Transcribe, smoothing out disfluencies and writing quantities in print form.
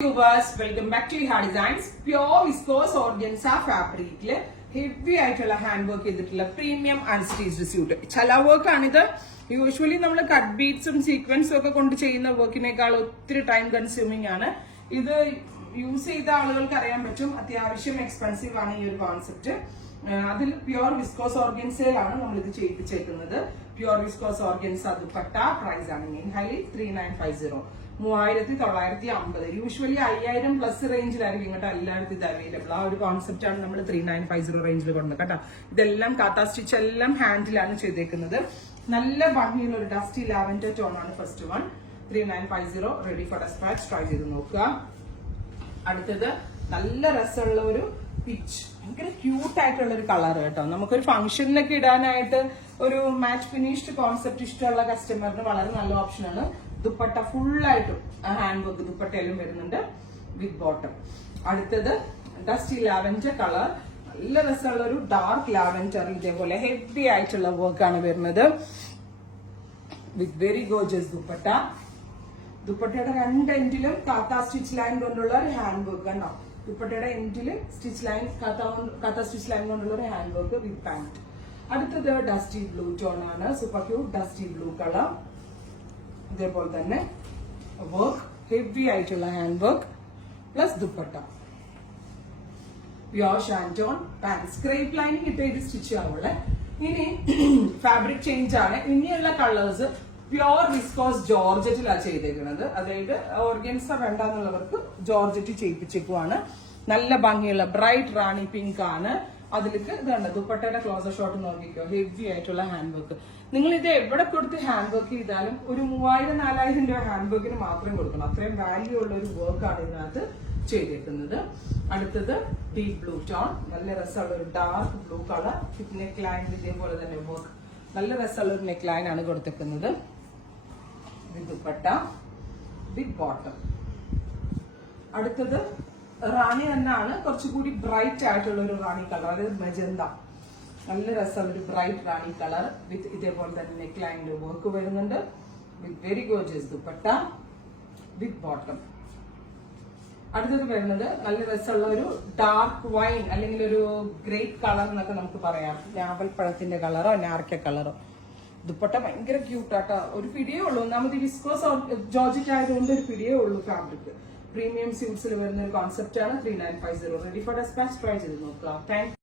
Viewers, welcome back to Iha Designs. Pure viscose organza fabric heavy ആയിട്ടുള്ള hand work ചെയ്തിട്ടുള്ള premium unstitched suit. ചല work ആണിത്. Usually നമ്മൾ cut ബീഡ്സും സീക്വൻസും ഒക്കെ കൊണ്ട് ചെയ്യുന്ന വർക്കിനേക്കാൾ ഒത്തിരി ടൈം കൺസ്യൂമിംഗ് ആണ്. ഇത് യൂസ് ചെയ്ത ആളുകൾക്ക് അറിയാൻ പറ്റും അത്യാവശ്യം എക്സ്പെൻസീവ് ആണ് ഈ ഒരു കോൺസെപ്റ്റ്. അതിൽ പ്യുവർ വിസ്കോസ് ഓർഗൻസയിലാണ് നമ്മൾ ഇത് ചെയ്യിപ്പിച്ചേക്കുന്നത്. Pure viscose organza dupatta price ആണ് മെയിൻ ഹൈലി 3950, 3950. യൂഷ്വലി 5000 പ്ലസ് റേഞ്ചിലായിരിക്കും ഇങ്ങോട്ട് എല്ലായിടത്തും ഇത് അവൈലബിൾ. ആ ഒരു കോൺസെപ്റ്റ് ആണ് നമ്മൾ 3950 റേഞ്ചിൽ കൊണ്ടുവന്നത് കേട്ടോ. ഇതെല്ലാം കാത്താ സ്റ്റിച്ച് എല്ലാം ഹാൻഡിലാണ് ചെയ്തേക്കുന്നത്. നല്ല ഭംഗിയുള്ള ഒരു ഡസ്റ്റി ലാവൻഡർ ടോൺ ആണ് first one. 3950 ready for dispatch. Try ചെയ്ത് നോക്കുക. അടുത്തത് നല്ല രസമുള്ള ഒരു പിച്ച്, ഭയങ്കര ക്യൂട്ട് ആയിട്ടുള്ള ഒരു കളർ കേട്ടോ. നമുക്കൊരു ഫംഗ്ഷനിലൊക്കെ ഇടാനായിട്ട് ഒരു മാച്ച് ഫിനിഷ്ഡ് കോൺസെപ്റ്റ് ഇഷ്ടമുള്ള കസ്റ്റമറിന് വളരെ നല്ല ഓപ്ഷനാണ്. ദുപ്പട്ട ഫുള്ളായിട്ടും ഹാൻഡ് വർക്ക് ദുപ്പട്ടയിലും വരുന്നുണ്ട് വിത്ത് ബോട്ടം. അടുത്തത് ഡസ്റ്റി ലാവൻഡർ കളർ, നല്ല രസമുള്ള ഒരു ഡാർക്ക് ലാവൻഡർ. ഇതേപോലെ ഹെവി ആയിട്ടുള്ള വർക്കാണ് വരുന്നത് വിത്ത് വെരി ഗോർജിയസ് ദുപ്പട്ട. ദുപ്പട്ടയുടെ രണ്ട് എൻഡിലും കാത്താ സ്റ്റിച്ച് ലൈൻ കൊണ്ടുള്ള ഒരു ഹാൻഡ് വർക്ക് കണ്ടോ. ദുപ്പട്ടയുടെ എൻഡില് സ്റ്റിച്ച് ലൈൻ കാത്താ സ്റ്റിച്ച് ലൈൻ കൊണ്ടുള്ള ഒരു ഹാൻഡ് വർക്ക് വിത്ത് പാന്റ്. അടുത്തത് ഡസ്റ്റി ബ്ലൂ ടോൺ ആണ്. Super cute dusty blue colour. ഇതേപോലെ തന്നെ വർക്ക് ഹെവി ആയിട്ടുള്ള hand work plus dupatta. Pure ഷാൻറ്റോൺ pant. Scrape lining ഇട്ട് ഇത് സ്റ്റിച്ച് ആവുള്ളേ. ഇനി ഫാബ്രിക് ചേഞ്ച് ആണ്. ഇനിയുള്ള കളേഴ്സ് പ്യോർ വിസ്കോസ് ജോർജറ്റിലാണ് ചെയ്തേക്കുന്നത്. അതായത് ഓർഗൻസ വേണ്ടെന്നുള്ളവർക്ക് ജോർജറ്റ് ചെയ്യിപ്പിച്ചേക്കുവാണ്. നല്ല ഭംഗിയുള്ള ബ്രൈറ്റ് റാണി പിങ്ക് ആണ്. അതിലേക്ക് ഇതുണ്ട് ദുപ്പട്ടയുടെ ക്ലോസർ ഷോട്ട് നോക്കിക്കോ. ഹെവി ആയിട്ടുള്ള ഹാൻഡ് വർക്ക്. നിങ്ങൾ ഇത് എവിടെ കൊടുത്ത് ഹാൻഡ് വർക്ക് ചെയ്താലും ഒരു 3000-4000 രൂപ ഹാൻഡ് വർക്കിന് മാത്രം കൊടുക്കണം. അത്രയും വാല്യൂ ഉള്ള ഒരു വർക്കാണ് ഇതിനകത്ത് ചെയ്തേക്കുന്നത്. അടുത്തത് ഡീപ് ബ്ലൂ ടോൺ, നല്ല രസമുള്ള ഒരു ഡാർക്ക് ബ്ലൂ കളർ വിത്ത് നെക്ക് ലൈൻ. ഇതേപോലെ തന്നെ വർക്ക് നല്ല രസമുള്ള ഒരു നെക്ക് ലൈൻ ആണ് കൊടുത്തേക്കുന്നത്. ദുപ്പട്ട വിത്ത് ബോട്ടം. അടുത്തത് റാണി തന്നെയാണ്, കുറച്ചുകൂടി ബ്രൈറ്റ് ആയിട്ടുള്ള ഒരു റാണി കളർ, അതായത് മെജന്ത. നല്ല രസമുള്ള ഒരു ബ്രൈറ്റ് റാണി കളർ വിത്ത് ഇതേപോലെ തന്നെ നെക്ക് ലൈനിന്റെ വർക്ക് വരുന്നുണ്ട് with very gorgeous dupatta with bottom. അടുത്തത് വരുന്നത് നല്ല രസമുള്ള ഒരു ഡാർക്ക് വൈൻ അല്ലെങ്കിൽ ഒരു ഗ്രേപ്പ് കളർ എന്നൊക്കെ നമുക്ക് പറയാം. ഞാവൽപ്പഴത്തിന്റെ കളറോ നാർക്ക കളറോ. ദുപ്പട്ട ഭയങ്കര ക്യൂട്ടാട്ടോ. ഒരു പിടിയേ ഉള്ളൂ. ഒന്നാമത് വിസ്കോസ് ജോർജറ്റ് ആയതുകൊണ്ട് ഒരു പിടിയേ ഉള്ളൂ ഫാബ്രിക്. പ്രീമിയം സ്യൂട്ട്സിൽ വരുന്ന ഒരു കോൺസെപ്റ്റ് ആണ്. 3950 റെഡി ഫോർ ഡെസ്പാച്ച്. ട്രൈ ചെയ്ത് നോക്കുക. താങ്ക്